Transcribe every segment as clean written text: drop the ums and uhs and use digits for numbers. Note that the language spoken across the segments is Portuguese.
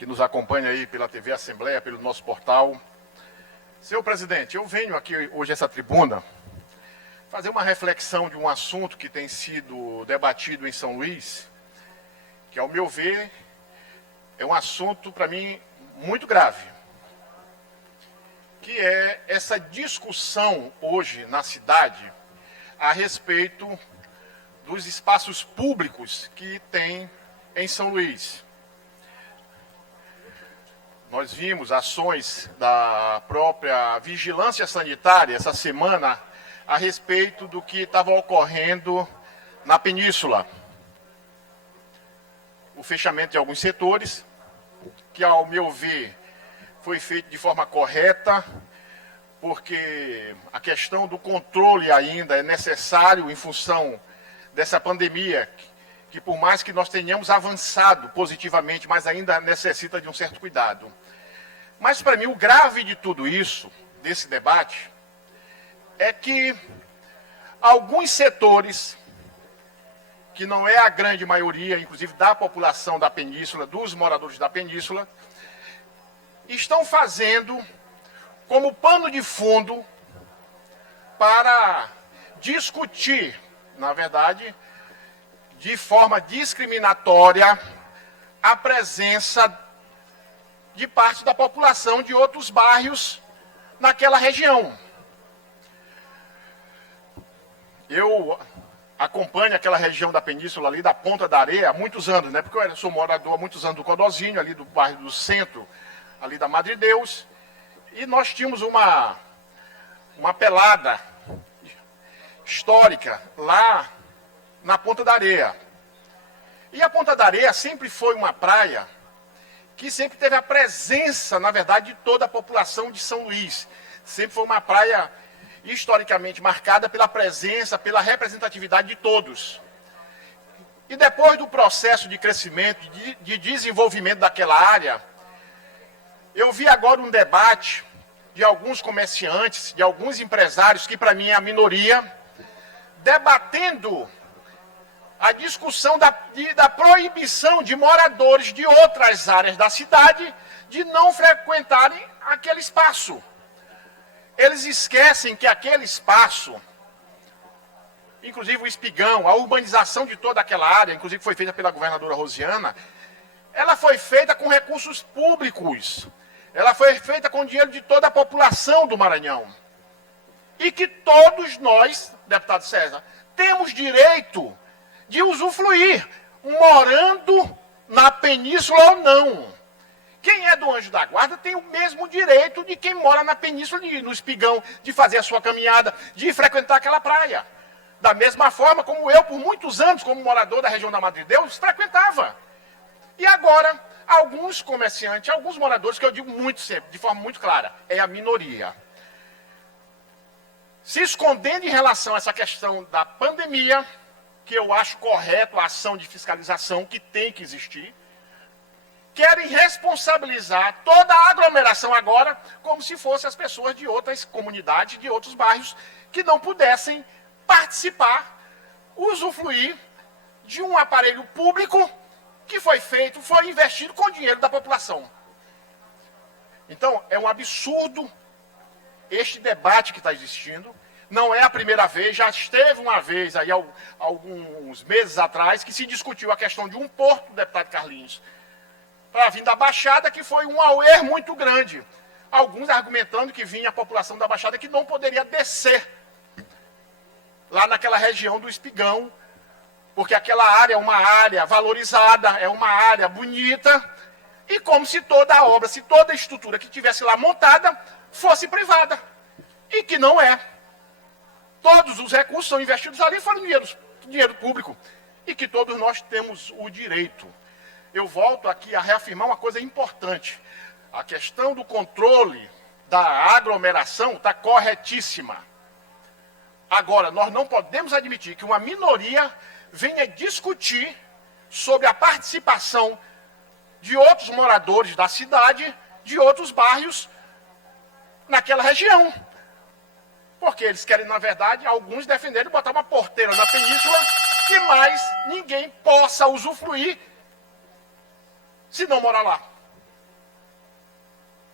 que nos acompanha aí pela TV Assembleia, pelo nosso portal. Senhor presidente, eu venho aqui hoje a essa tribuna fazer uma reflexão de um assunto que tem sido debatido em São Luís, que, ao meu ver, é um assunto, para mim, muito grave, que é essa discussão hoje na cidade a respeito dos espaços públicos que tem em São Luís. Nós vimos ações da própria vigilância sanitária essa semana a respeito do que estava ocorrendo na Península. O fechamento de alguns setores, que, ao meu ver, foi feito de forma correta, porque a questão do controle ainda é necessário em função dessa pandemia, que por mais que nós tenhamos avançado positivamente, mas ainda necessita de um certo cuidado. Mas, para mim, o grave de tudo isso, desse debate, é que alguns setores, que não é a grande maioria, inclusive da população da Península, dos moradores da Península, estão fazendo como pano de fundo para discutir, na verdade, de forma discriminatória, a presença de parte da população de outros bairros naquela região. Eu acompanho aquela região da Península ali, da Ponta da Areia, há muitos anos, né? Porque eu sou morador há muitos anos do Codozinho, ali do bairro do centro, ali da Madre Deus, e nós tínhamos uma pelada histórica lá na Ponta da Areia. E a Ponta da Areia sempre foi uma praia que sempre teve a presença, na verdade, de toda a população de São Luís. Sempre foi uma praia historicamente marcada pela presença, pela representatividade de todos. E depois do processo de crescimento, de desenvolvimento daquela área, eu vi agora um debate de alguns comerciantes, de alguns empresários, que para mim é a minoria, debatendo a discussão da proibição de moradores de outras áreas da cidade de não frequentarem aquele espaço. Eles esquecem que aquele espaço, inclusive o Espigão, a urbanização de toda aquela área, inclusive foi feita pela governadora Rosiana, ela foi feita com recursos públicos. Ela foi feita com dinheiro de toda a população do Maranhão. E que todos nós, deputado César, temos direito de usufruir, morando na Península ou não. Quem é do Anjo da Guarda tem o mesmo direito de quem mora na Península, no Espigão, de fazer a sua caminhada, de frequentar aquela praia. Da mesma forma como eu, por muitos anos, como morador da região da Madre Deus, frequentava. E agora, alguns comerciantes, alguns moradores, que eu digo muito sempre, de forma muito clara, é a minoria, se escondendo em relação a essa questão da pandemia, que eu acho correto a ação de fiscalização que tem que existir, querem responsabilizar toda a aglomeração agora como se fossem as pessoas de outras comunidades, de outros bairros, que não pudessem participar, usufruir de um aparelho público que foi feito, foi investido com o dinheiro da população. Então, é um absurdo este debate que está existindo. Não é a primeira vez, já esteve uma vez, aí, alguns meses atrás, que se discutiu a questão de um porto, deputado Carlinhos, para vir da Baixada, que foi um auê muito grande. Alguns argumentando que vinha a população da Baixada que não poderia descer lá naquela região do Espigão, porque aquela área é uma área valorizada, é uma área bonita, e como se toda a obra, se toda a estrutura que tivesse lá montada fosse privada, e que não é. Todos os recursos são investidos ali, foram dinheiro público, e que todos nós temos o direito. Eu volto aqui a reafirmar uma coisa importante. A questão do controle da aglomeração está corretíssima. Agora, nós não podemos admitir que uma minoria venha discutir sobre a participação de outros moradores da cidade, de outros bairros, naquela região. Porque eles querem, na verdade, alguns defenderem botar uma porteira na península que mais ninguém possa usufruir se não morar lá.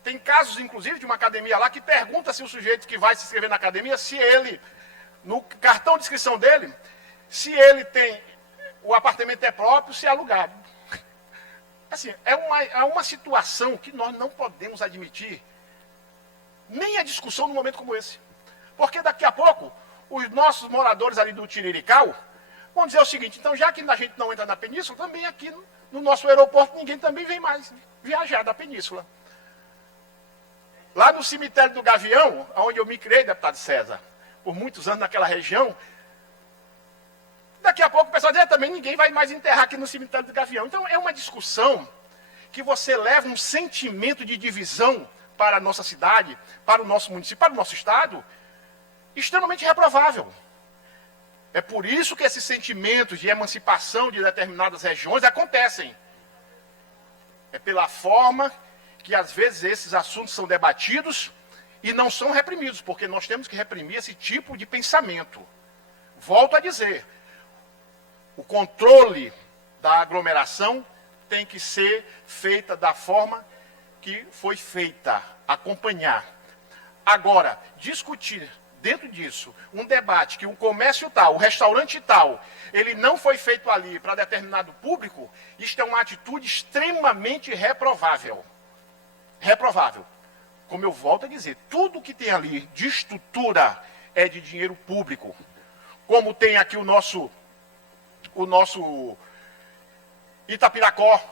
Tem casos, inclusive, de uma academia lá que pergunta se o sujeito que vai se inscrever na academia, se ele, no cartão de inscrição dele, se ele tem, o apartamento é próprio, se é alugado. Assim, é uma situação que nós não podemos admitir, nem a discussão num momento como esse. Porque daqui a pouco, os nossos moradores ali do Tirirical vão dizer o seguinte, então já que a gente não entra na península, também aqui no nosso aeroporto ninguém também vem mais viajar da península. Lá no cemitério do Gavião, onde eu me criei, deputado César, por muitos anos naquela região, daqui a pouco o pessoal diz, também ninguém vai mais enterrar aqui no cemitério do Gavião. Então é uma discussão que você leva um sentimento de divisão para a nossa cidade, para o nosso município, para o nosso estado, extremamente reprovável. É por isso que esses sentimentos de emancipação de determinadas regiões acontecem. É pela forma que, às vezes, esses assuntos são debatidos e não são reprimidos, porque nós temos que reprimir esse tipo de pensamento. Volto a dizer, o controle da aglomeração tem que ser feita da forma que foi feita, acompanhar. Agora, discutir dentro disso, um debate que o comércio tal, o restaurante tal, ele não foi feito ali para determinado público, isto é uma atitude extremamente reprovável. Reprovável. Como eu volto a dizer, tudo que tem ali de estrutura é de dinheiro público. Como tem aqui o nosso Itapiracó,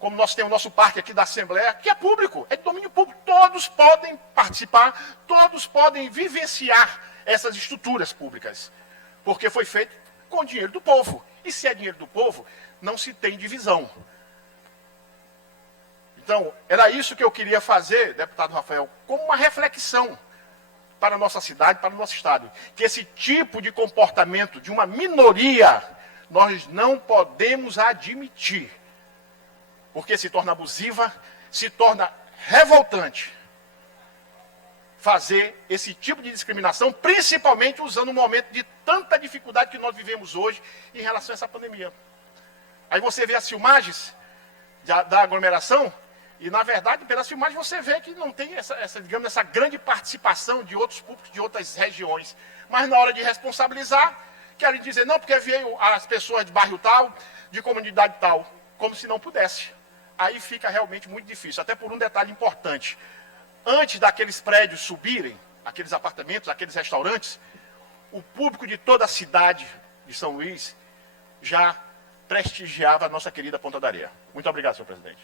como nós temos o nosso parque aqui da Assembleia, que é público, é de domínio público. Todos podem participar, todos podem vivenciar essas estruturas públicas, porque foi feito com dinheiro do povo. E se é dinheiro do povo, não se tem divisão. Então, era isso que eu queria fazer, deputado Rafael, como uma reflexão para a nossa cidade, para o nosso estado. Que esse tipo de comportamento de uma minoria, nós não podemos admitir. Porque se torna abusiva, se torna revoltante fazer esse tipo de discriminação, principalmente usando um momento de tanta dificuldade que nós vivemos hoje em relação a essa pandemia. Aí você vê as filmagens da aglomeração, e na verdade, pelas filmagens, você vê que não tem essa grande participação de outros públicos de outras regiões. Mas na hora de responsabilizar, querem dizer, não, porque veio as pessoas de bairro tal, de comunidade tal, como se não pudesse. Aí fica realmente muito difícil, até por um detalhe importante. Antes daqueles prédios subirem, aqueles apartamentos, aqueles restaurantes, o público de toda a cidade de São Luís já prestigiava a nossa querida Ponta da Areia. Muito obrigado, senhor presidente.